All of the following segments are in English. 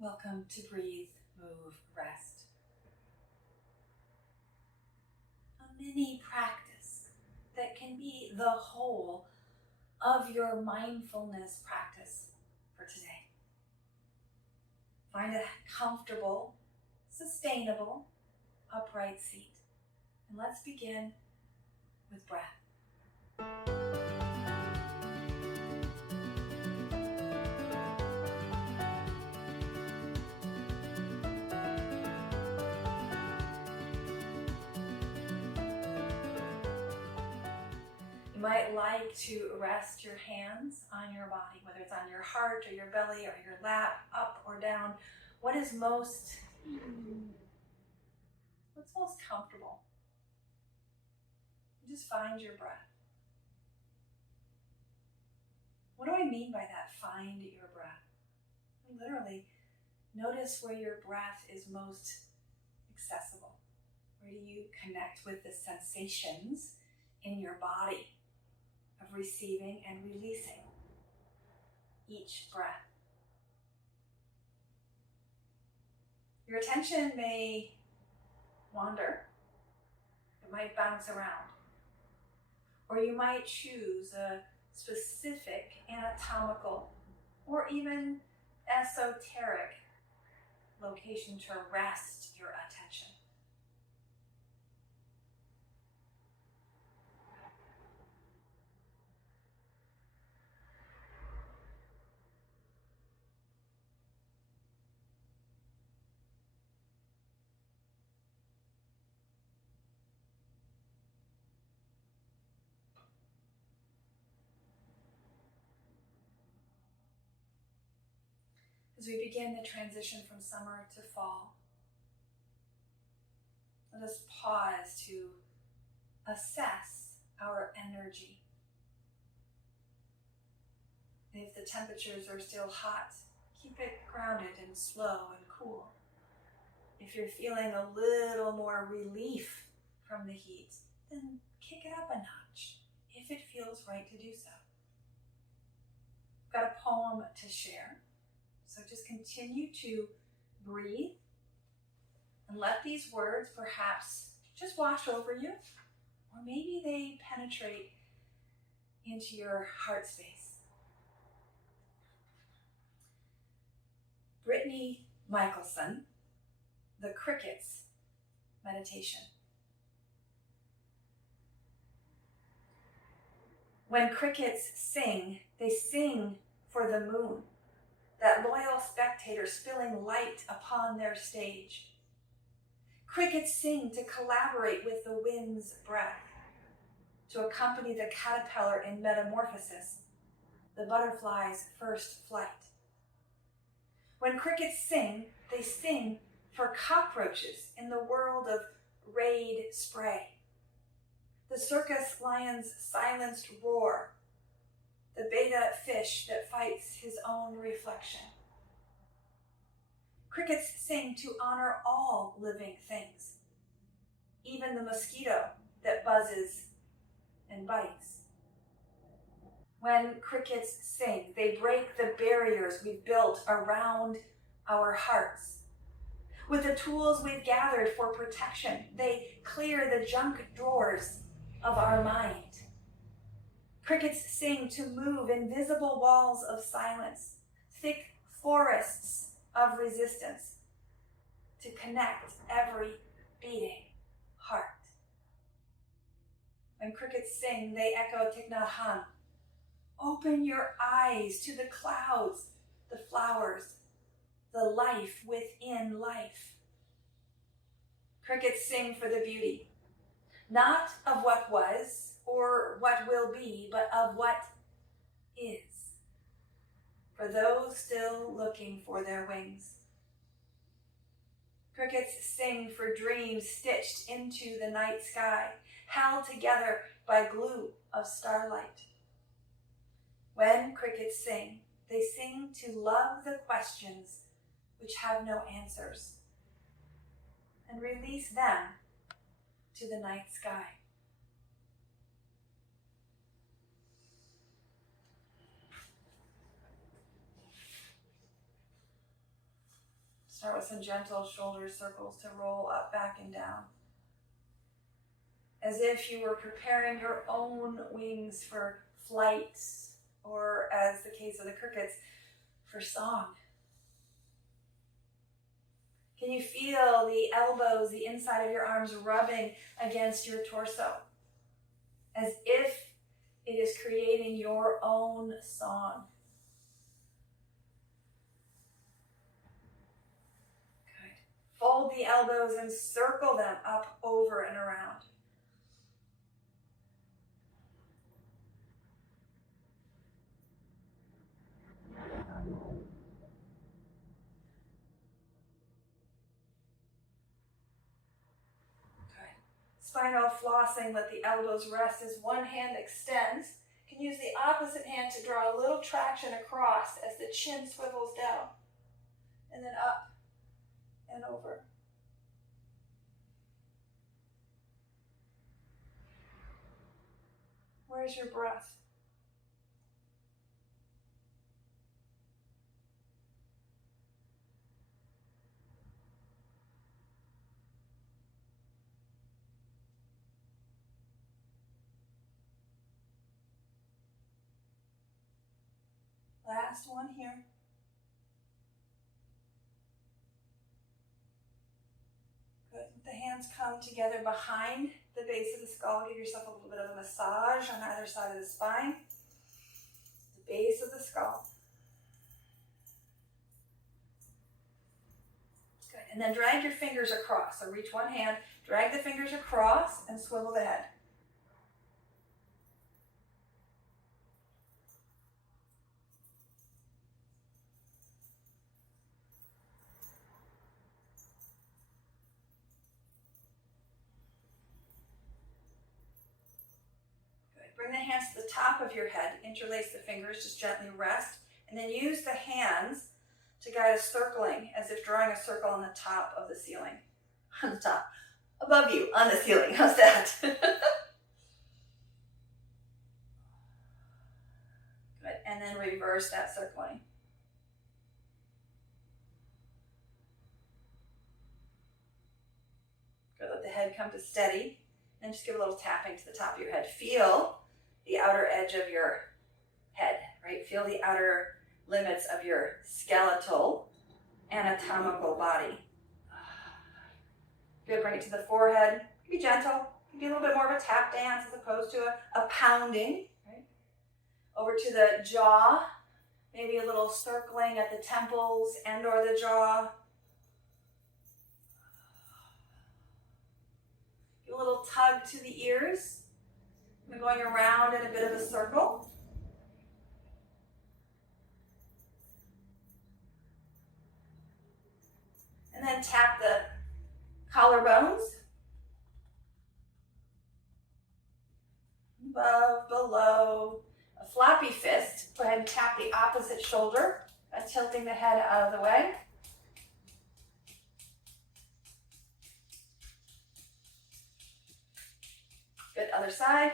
Welcome to Breathe, Move, Rest. A mini practice that can be the whole of your mindfulness practice for today. Find a comfortable, sustainable, upright seat. And let's begin with breath. You might like to rest your hands on your body, whether it's on your heart or your belly or your lap, up or down. What's most comfortable? Just find your breath. What do I mean by that? Find your breath. Literally, notice where your breath is most accessible. Where do you connect with the sensations in your body of receiving and releasing each breath? Your attention may wander. It might bounce around. Or you might choose a specific anatomical or even esoteric location to rest your attention. As we begin the transition from summer to fall, let us pause to assess our energy. If the temperatures are still hot, keep it grounded and slow and cool. If you're feeling a little more relief from the heat, then kick it up a notch if it feels right to do so. I've got a poem to share, so just continue to breathe and let these words perhaps just wash over you, or maybe they penetrate into your heart space. Brittany Michelson, The Crickets Meditation. When crickets sing, they sing for the moon, that loyal spectator spilling light upon their stage. Crickets sing to collaborate with the wind's breath, to accompany the caterpillar in metamorphosis, the butterfly's first flight. When crickets sing, they sing for cockroaches in the world of raid spray, the circus lion's silenced roar, the beta fish that fights his own reflection. Crickets sing to honor all living things, even the mosquito that buzzes and bites. When crickets sing, they break the barriers we've built around our hearts. With the tools we've gathered for protection, they clear the junk drawers of our mind. Crickets sing to move invisible walls of silence, thick forests of resistance, to connect every beating heart. When crickets sing, they echo Thich Nhat Hanh. Open your eyes to the clouds, the flowers, the life within life. Crickets sing for the beauty, not of what was or what will be, but of what is. For those still looking for their wings. Crickets sing for dreams stitched into the night sky, held together by glue of starlight. When crickets sing, they sing to love the questions which have no answers, and release them to the night sky. Start with some gentle shoulder circles to roll up, back, and down. As if you were preparing your own wings for flight, or as the case of the crickets, for song. Can you feel the elbows, the inside of your arms rubbing against your torso? As if it is creating your own song. Good. Fold the elbows and circle them up, over, and around. Spinal flossing, let the elbows rest as one hand extends. You can use the opposite hand to draw a little traction across as the chin swivels down. And then up and over. Where's your breath? Last one here. Good. The hands come together behind the base of the skull. Give yourself a little bit of a massage on either side of the spine. The base of the skull. Good. And then drag your fingers across. So reach one hand, drag the fingers across, and swivel the head. Bring the hands to the top of your head, interlace the fingers, just gently rest, and then use the hands to guide a circling, as if drawing a circle on the top of the ceiling. On the top, above you, on the ceiling. How's that? Good, and then reverse that circling. Good, let the head come to steady, and just give a little tapping to the top of your head. Feel the outer edge of your head, right? Feel the outer limits of your skeletal, anatomical body. Good, bring it to the forehead. Be gentle. Be a little bit more of a tap dance as opposed to a pounding, right? Over to the jaw, maybe a little circling at the temples and or the jaw. Give a little tug to the ears. We're going around in a bit of a circle. And then tap the collarbones. Above, below. A floppy fist. Go ahead and tap the opposite shoulder. That's tilting the head out of the way. Good, other side.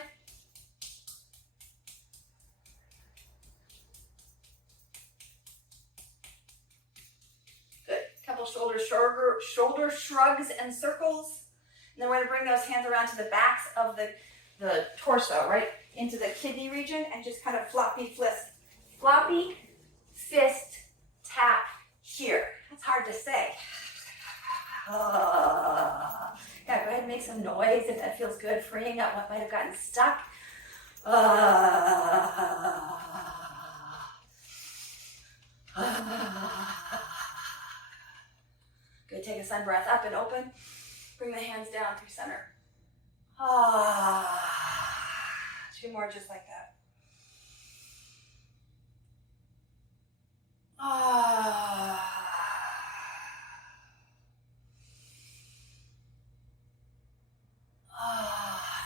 Shoulder shrugs and circles. And then we're going to bring those hands around to the backs of the torso, right? Into the kidney region, and just kind of floppy fist tap here. That's hard to say. Yeah, go ahead and make some noise if that feels good, freeing up what might have gotten stuck. Good, take a sun breath up and open. Bring the hands down through center. Two more just like that.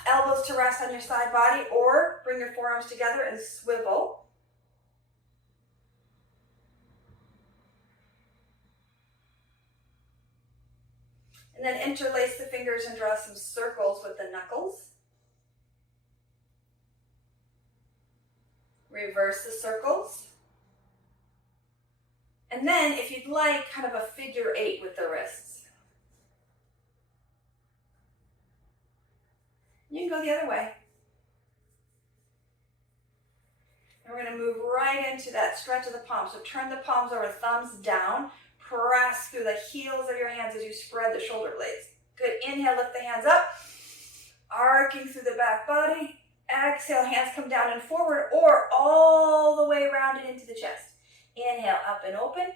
Elbows to rest on your side body, or bring your forearms together and swivel. And then interlace the fingers and draw some circles with the knuckles. Reverse the circles. And then if you'd like, kind of a figure 8 with the wrists. You can go the other way. And we're going to move right into that stretch of the palms. So turn the palms over, thumbs down. Press through the heels of your hands as you spread the shoulder blades. Good. Inhale, lift the hands up. Arcing through the back body. Exhale, hands come down and forward or all the way around and into the chest. Inhale, up and open.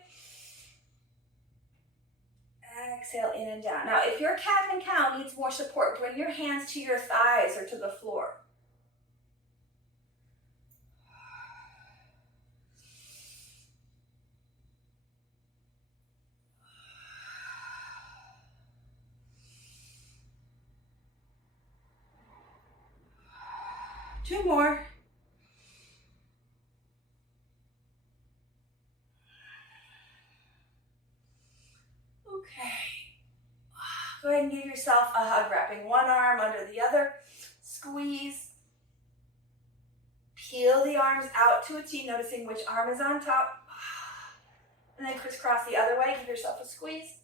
Exhale, in and down. Now, if your cat and cow needs more support, bring your hands to your thighs or to the floor. Two more. Okay. Go ahead and give yourself a hug, wrapping one arm under the other. Squeeze. Peel the arms out to a T, noticing which arm is on top. And then crisscross the other way. Give yourself a squeeze.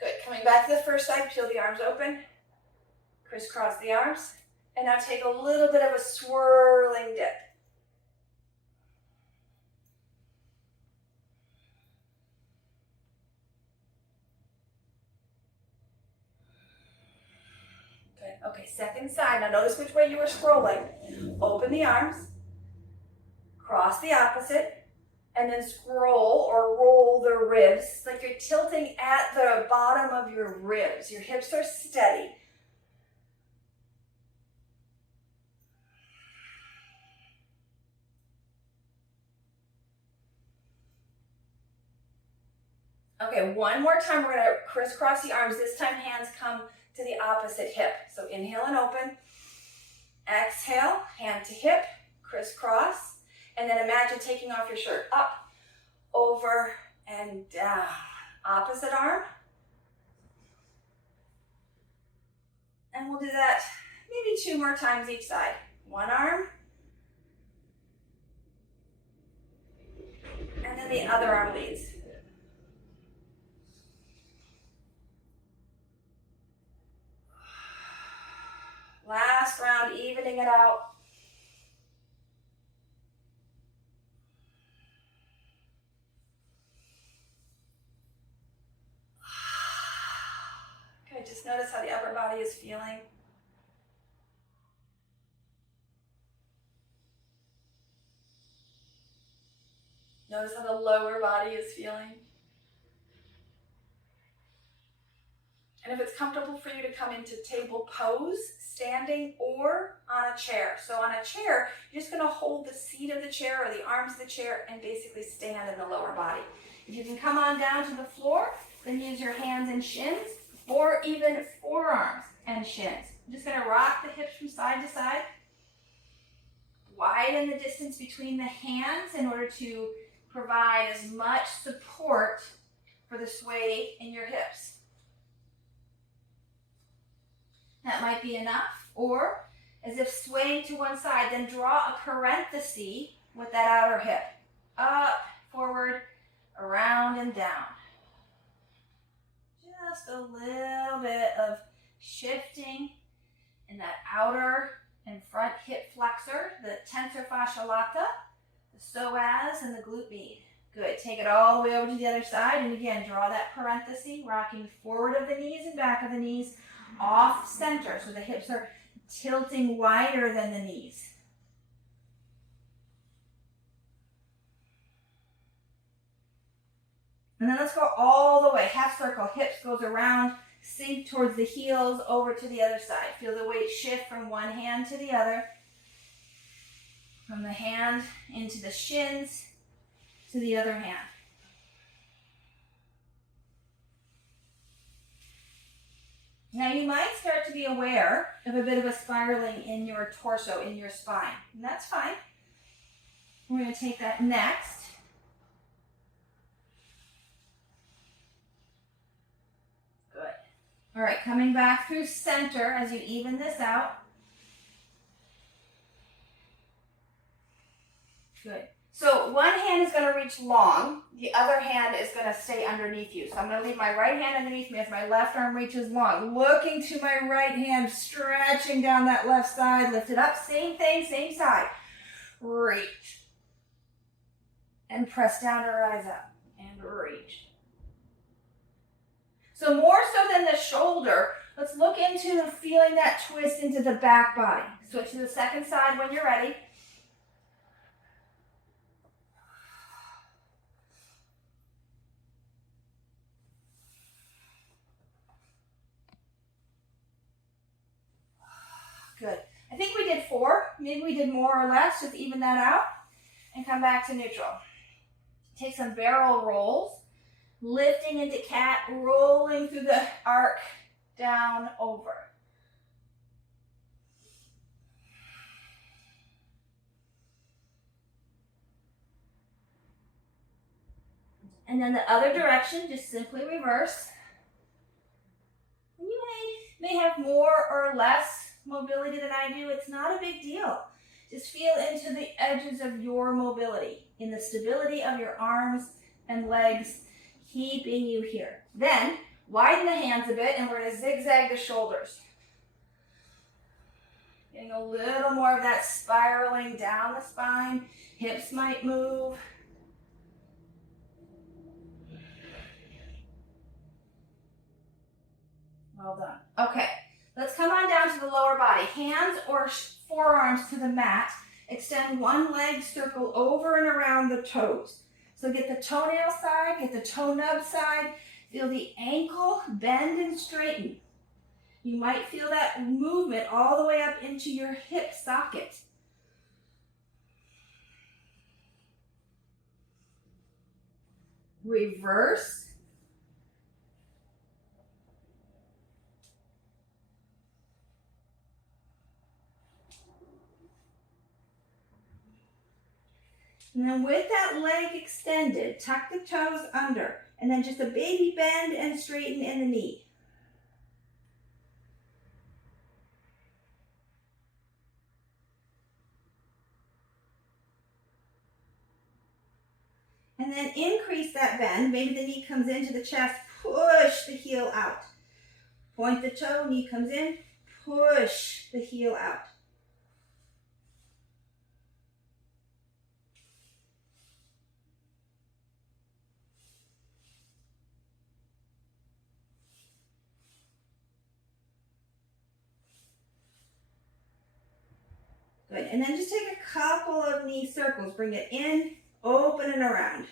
Good. Coming back to the first side, peel the arms open. Crisscross the arms. And now take a little bit of a swirling dip. Good. Okay, second side. Now notice which way you were scrolling. Open the arms. Cross the opposite. And then scroll or roll the ribs. Like you're tilting at the bottom of your ribs. Your hips are steady. Okay, one more time, we're gonna crisscross the arms. This time hands come to the opposite hip. So inhale and open. Exhale, hand to hip, crisscross. And then imagine taking off your shirt. Up, over, and down. Opposite arm. And we'll do that maybe 2 more times each side. One arm. And then the other arm leads. Last round, evening it out. Okay, just notice how the upper body is feeling. Notice how the lower body is feeling. And if it's comfortable for you to come into table pose, standing or on a chair. So on a chair, you're just gonna hold the seat of the chair or the arms of the chair and basically stand in the lower body. If you can come on down to the floor, then use your hands and shins or even forearms and shins. I'm just gonna rock the hips from side to side. Widen the distance between the hands in order to provide as much support for the sway in your hips. That might be enough. Or, as if swaying to one side, then draw a parenthesis with that outer hip. Up, forward, around, and down. Just a little bit of shifting in that outer and front hip flexor, the tensor fascia lata, the psoas, and the glute med. Good. Take it all the way over to the other side. And again, draw that parenthesis, rocking forward of the knees and back of the knees, off center, so the hips are tilting wider than the knees. And then let's go all the way, half circle, hips goes around, sink towards the heels, over to the other side. Feel the weight shift from one hand to the other, from the hand into the shins to the other hand. Now you might start to be aware of a bit of a spiraling in your torso, in your spine. And that's fine. We're going to take that next. Good. All right, coming back through center as you even this out. Good. So one hand is going to reach long, the other hand is going to stay underneath you. So I'm going to leave my right hand underneath me as my left arm reaches long. Looking to my right hand, stretching down that left side, lift it up, same thing, same side. Reach. And press down to rise up, and reach. So more so than the shoulder, let's look into feeling that twist into the back body. Switch to the second side when you're ready. Good. I think we did 4. Maybe we did more or less. Just even that out and come back to neutral. Take some barrel rolls. Lifting into cat, rolling through the arc, down, over. And then the other direction, just simply reverse. You may have more or less mobility than I do. It's not a big deal. Just feel into the edges of your mobility, in the stability of your arms and legs, keeping you here. Then, widen the hands a bit, and we're going to zigzag the shoulders. Getting a little more of that spiraling down the spine. Hips might move. Well done. Okay, let's come on down to the lower body. Hands or forearms to the mat. Extend one leg, circle over and around the toes. So get the toenail side, get the toe nub side. Feel the ankle bend and straighten. You might feel that movement all the way up into your hip socket. Reverse. And then with that leg extended, tuck the toes under, and then just a baby bend and straighten in the knee. And then increase that bend. Maybe the knee comes into the chest, push the heel out. Point the toe, knee comes in, push the heel out. Good, and then just take a couple of knee circles. Bring it in, open and around.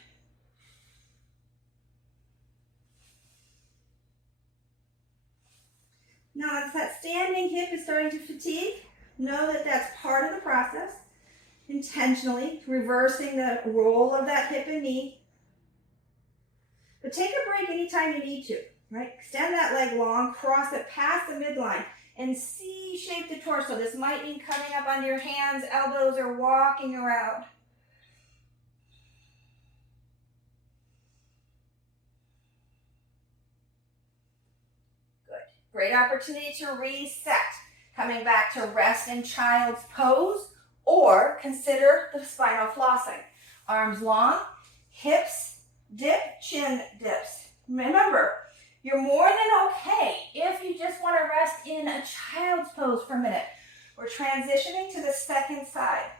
Now, if that standing hip is starting to fatigue, know that that's part of the process. Intentionally reversing the roll of that hip and knee. But take a break anytime you need to, right? Extend that leg long, cross it past the midline, and C-shape the torso. This might mean coming up onto your hands, elbows, or walking around. Good. Great opportunity to reset. Coming back to rest in child's pose, or consider the spinal flossing. Arms long, hips dip, chin dips. Remember, you're more than okay if you just want to rest in a child's pose for a minute. We're transitioning to the second side.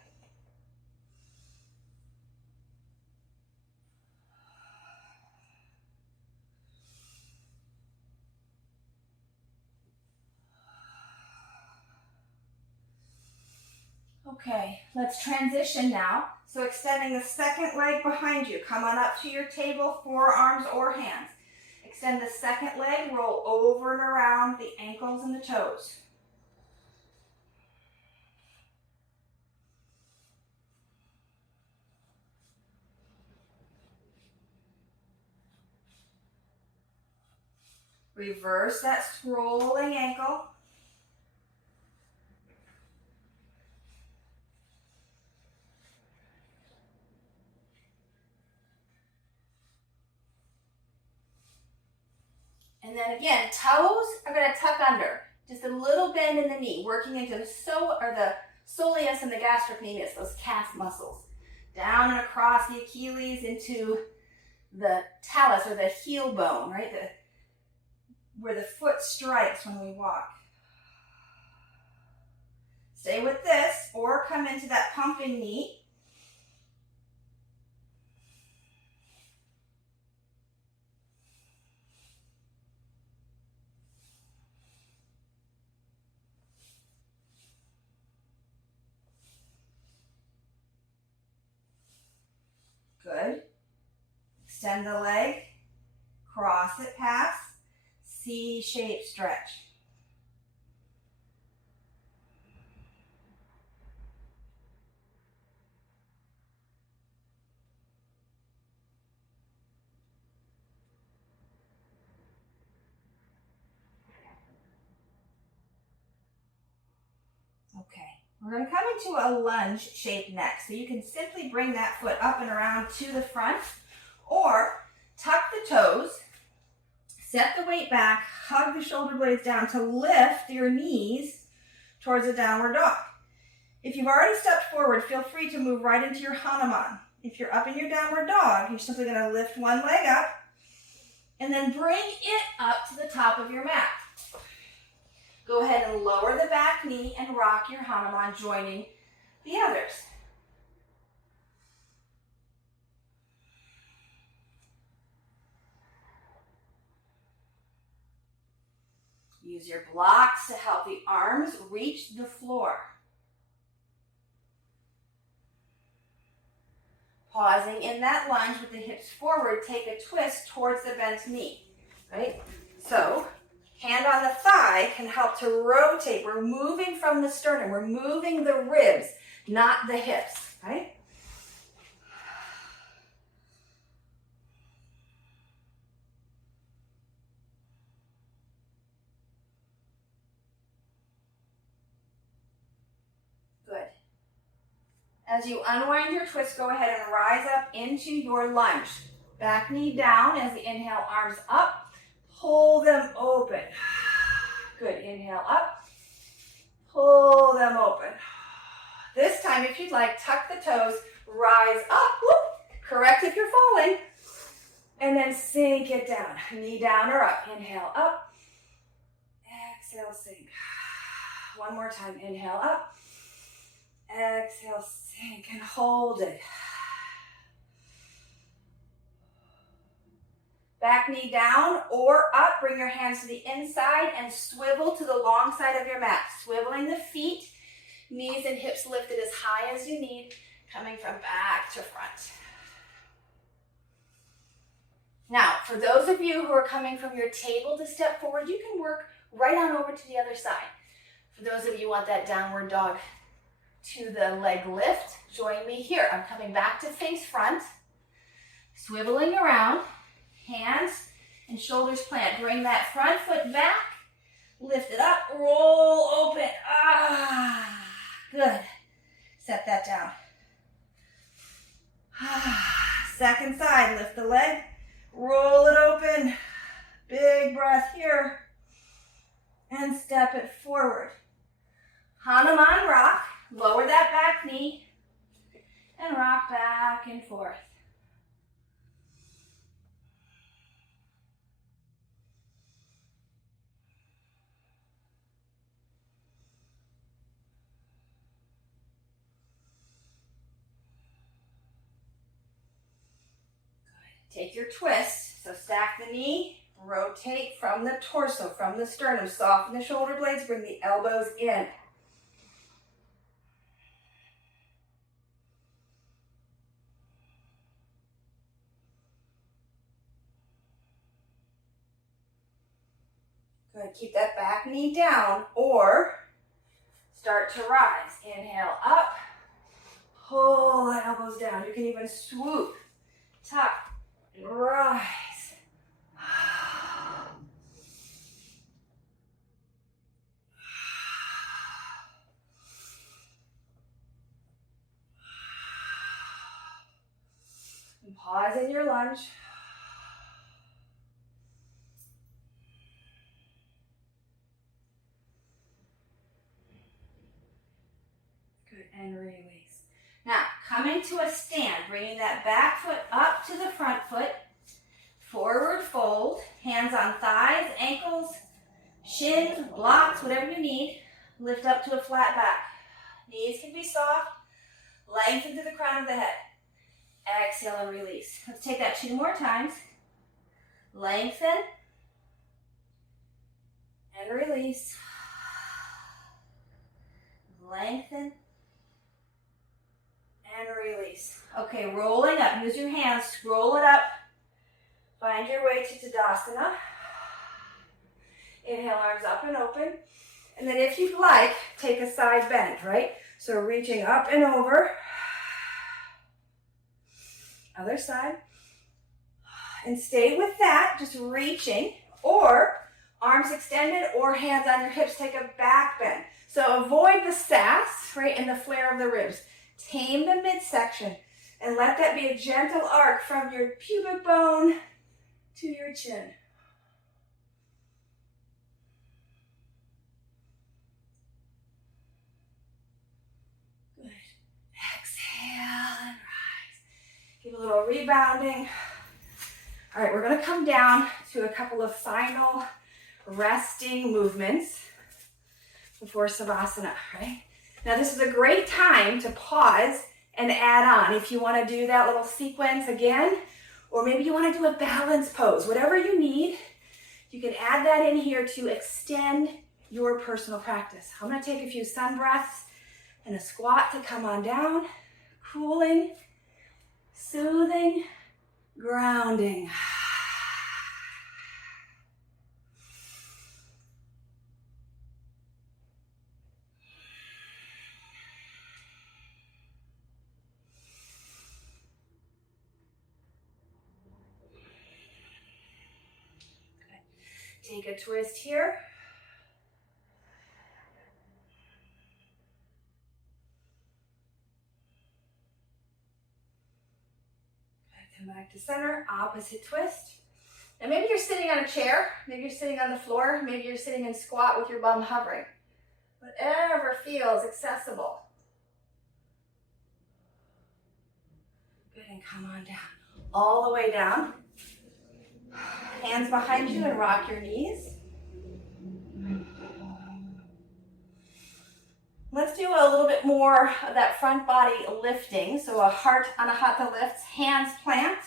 Okay, let's transition now. So extending the second leg behind you. Come on up to your table, forearms or hands. Extend the second leg, roll over and around the ankles and the toes. Reverse that scrolling ankle. And then again, toes are going to tuck under. Just a little bend in the knee, working into the soleus and the gastrocnemius, those calf muscles. Down and across the Achilles into the talus or the heel bone, right? Where the foot strikes when we walk. Stay with this or come into that pumping knee. Good. Extend the leg, cross it past, C-shaped stretch. Okay, we're going to come into a lunge shape next. So you can simply bring that foot up and around to the front or tuck the toes, set the weight back, hug the shoulder blades down to lift your knees towards a downward dog. If you've already stepped forward, feel free to move right into your Hanuman. If you're up in your downward dog, you're simply going to lift one leg up and then bring it up to the top of your mat. Go ahead and lower the back knee and rock your Hanuman, joining the others. Use your blocks to help the arms reach the floor. Pausing in that lunge with the hips forward, take a twist towards the bent knee, right? So, hand on the thigh can help to rotate. We're moving from the sternum. We're moving the ribs, not the hips, right? Good. As you unwind your twist, go ahead and rise up into your lunge. Back knee down as the inhale, arms up. Pull them open. Good, inhale up. Pull them open. This time, if you'd like, tuck the toes, rise up. Whoop. Correct if you're falling. And then sink it down. Knee down or up. Inhale up. Exhale, sink. One more time. Inhale up. Exhale, sink and hold it. Back knee down or up. Bring your hands to the inside and swivel to the long side of your mat. Swiveling the feet, knees and hips lifted as high as you need, coming from back to front. Now, for those of you who are coming from your table to step forward, you can work right on over to the other side. For those of you who want that downward dog to the leg lift, join me here. I'm coming back to face front, swiveling around, hands and shoulders plant. Bring that front foot back, lift it up, roll open. Good. Set that down. Second side, lift the leg, roll it open. Big breath here. And step it forward. Hanuman rock. Lower that back knee and rock back and forth. Good. Take your twist. So stack the knee, rotate from the torso, from the sternum. Soften the shoulder blades, bring the elbows in. Good, keep that back knee down or start to rise. Inhale up, pull the elbows down. You can even swoop, tuck, and rise. And pause in your lunge. And release. Now, coming to a stand, bringing that back foot up to the front foot, forward fold, hands on thighs, ankles, shins, blocks, whatever you need. Lift up to a flat back. Knees can be soft. Lengthen to the crown of the head. Exhale and release. Let's take that 2 more times. Lengthen and release. Lengthen and release. Okay, rolling up. Use your hands. Scroll it up. Find your way to Tadasana. Inhale, arms up and open. And then if you'd like, take a side bend, right? So reaching up and over. Other side. And stay with that, just reaching, or arms extended or hands on your hips, take a back bend. So avoid the sass, right, and the flare of the ribs. Tame the midsection and let that be a gentle arc from your pubic bone to your chin. Good. Exhale and rise. Give a little rebounding. All right, we're going to come down to a couple of final resting movements before Savasana, right? Now, this is a great time to pause and add on. If you want to do that little sequence again, or maybe you want to do a balance pose, whatever you need, you can add that in here to extend your personal practice. I'm going to take a few sun breaths and a squat to come on down, cooling, soothing, grounding. Take a twist here. Come back to center, opposite twist. And maybe you're sitting on a chair, maybe you're sitting on the floor, maybe you're sitting in squat with your bum hovering. Whatever feels accessible. Good, and come on down. All the way down. Hands behind you and rock your knees. Let's do a little bit more of that front body lifting. So a heart on a hatha lifts, hands plant.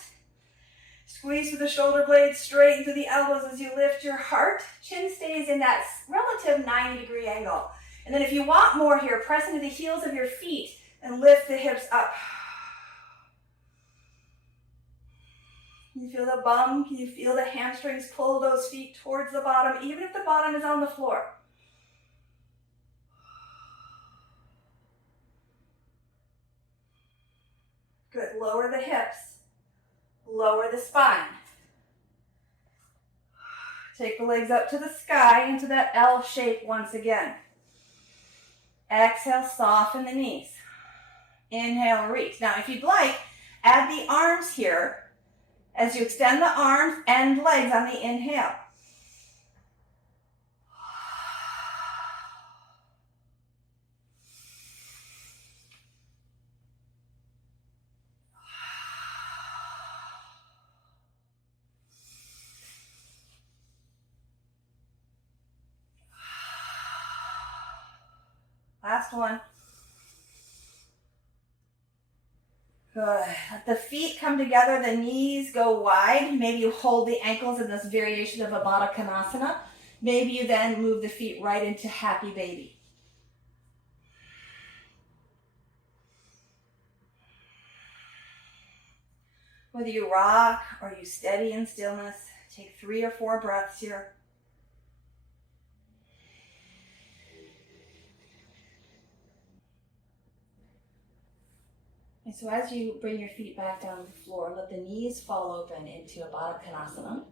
Squeeze through the shoulder blades, straighten through the elbows as you lift your heart. Chin stays in that relative 90-degree angle. And then if you want more here, press into the heels of your feet and lift the hips up. Can you feel the bum? Can you feel the hamstrings pull those feet towards the bottom, even if the bottom is on the floor? Good. Lower the hips. Lower the spine. Take the legs up to the sky into that L shape once again. Exhale, soften the knees. Inhale, reach. Now, if you'd like, add the arms here as you extend the arms and legs on the inhale. Last one. Good. Let the feet come together, the knees go wide. Maybe you hold the ankles in this variation of a Baddha Konasana. Maybe you then move the feet right into happy baby. Whether you rock or you steady in stillness, take 3 or 4 breaths here. And so as you bring your feet back down to the floor, let the knees fall open into a Baddha Konasana.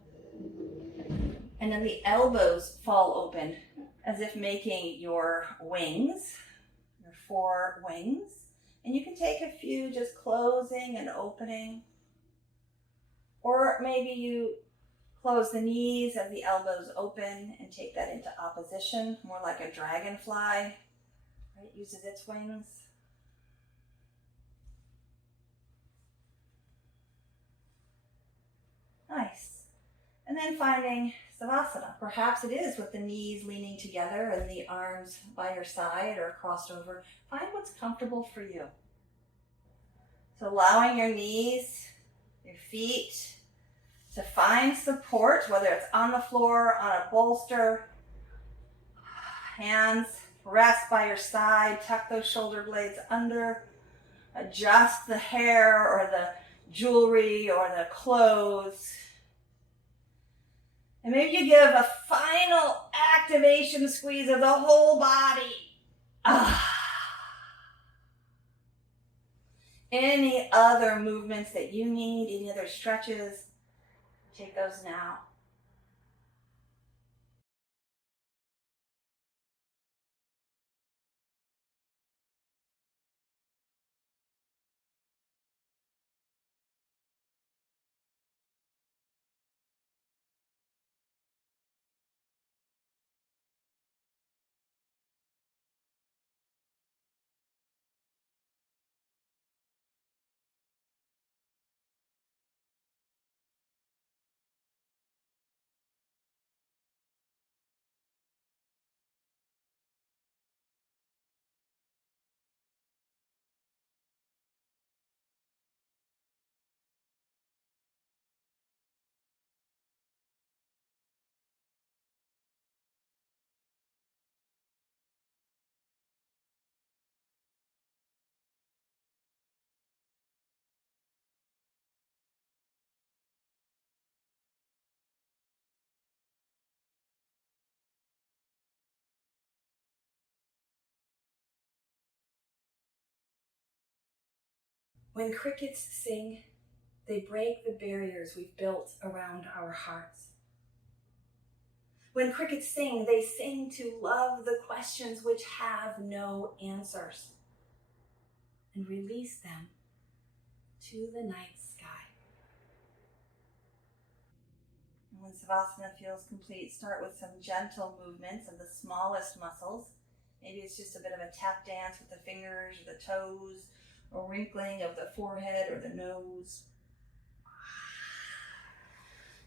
And then the elbows fall open as if making your wings, your 4 wings. And you can take a few just closing and opening. Or maybe you close the knees as the elbows open and take that into opposition, more like a dragonfly, right? Uses its wings. And then finding Savasana. Perhaps it is with the knees leaning together and the arms by your side or crossed over. Find what's comfortable for you. So allowing your knees, your feet to find support, whether it's on the floor, on a bolster, hands rest by your side, tuck those shoulder blades under, adjust the hair or the jewelry or the clothes. And maybe you give a final activation squeeze of the whole body. Any other movements that you need, any other stretches, take those now. When crickets sing, they break the barriers we've built around our hearts. When crickets sing, they sing to love the questions which have no answers and release them to the night sky. And when Savasana feels complete, start with some gentle movements of the smallest muscles. Maybe it's just a bit of a tap dance with the fingers or the toes, or wrinkling of the forehead or the nose.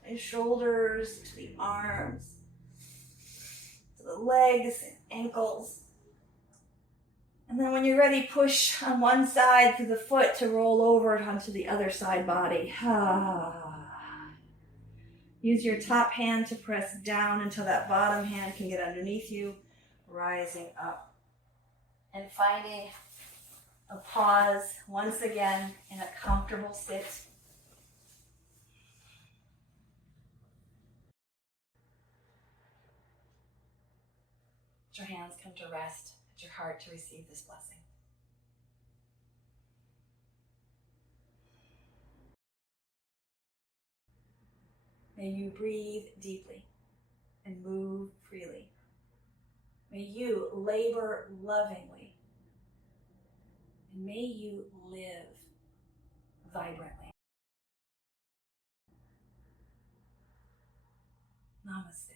And shoulders to the arms, to the legs and ankles. And then when you're ready, push on one side through the foot to roll over it onto the other side body. Use your top hand to press down until that bottom hand can get underneath you, rising up. And finding a pause once again in a comfortable sit. Let your hands come to rest at your heart to receive this blessing. May you breathe deeply and move freely. May you labor lovingly. And may you live vibrantly. Namaste.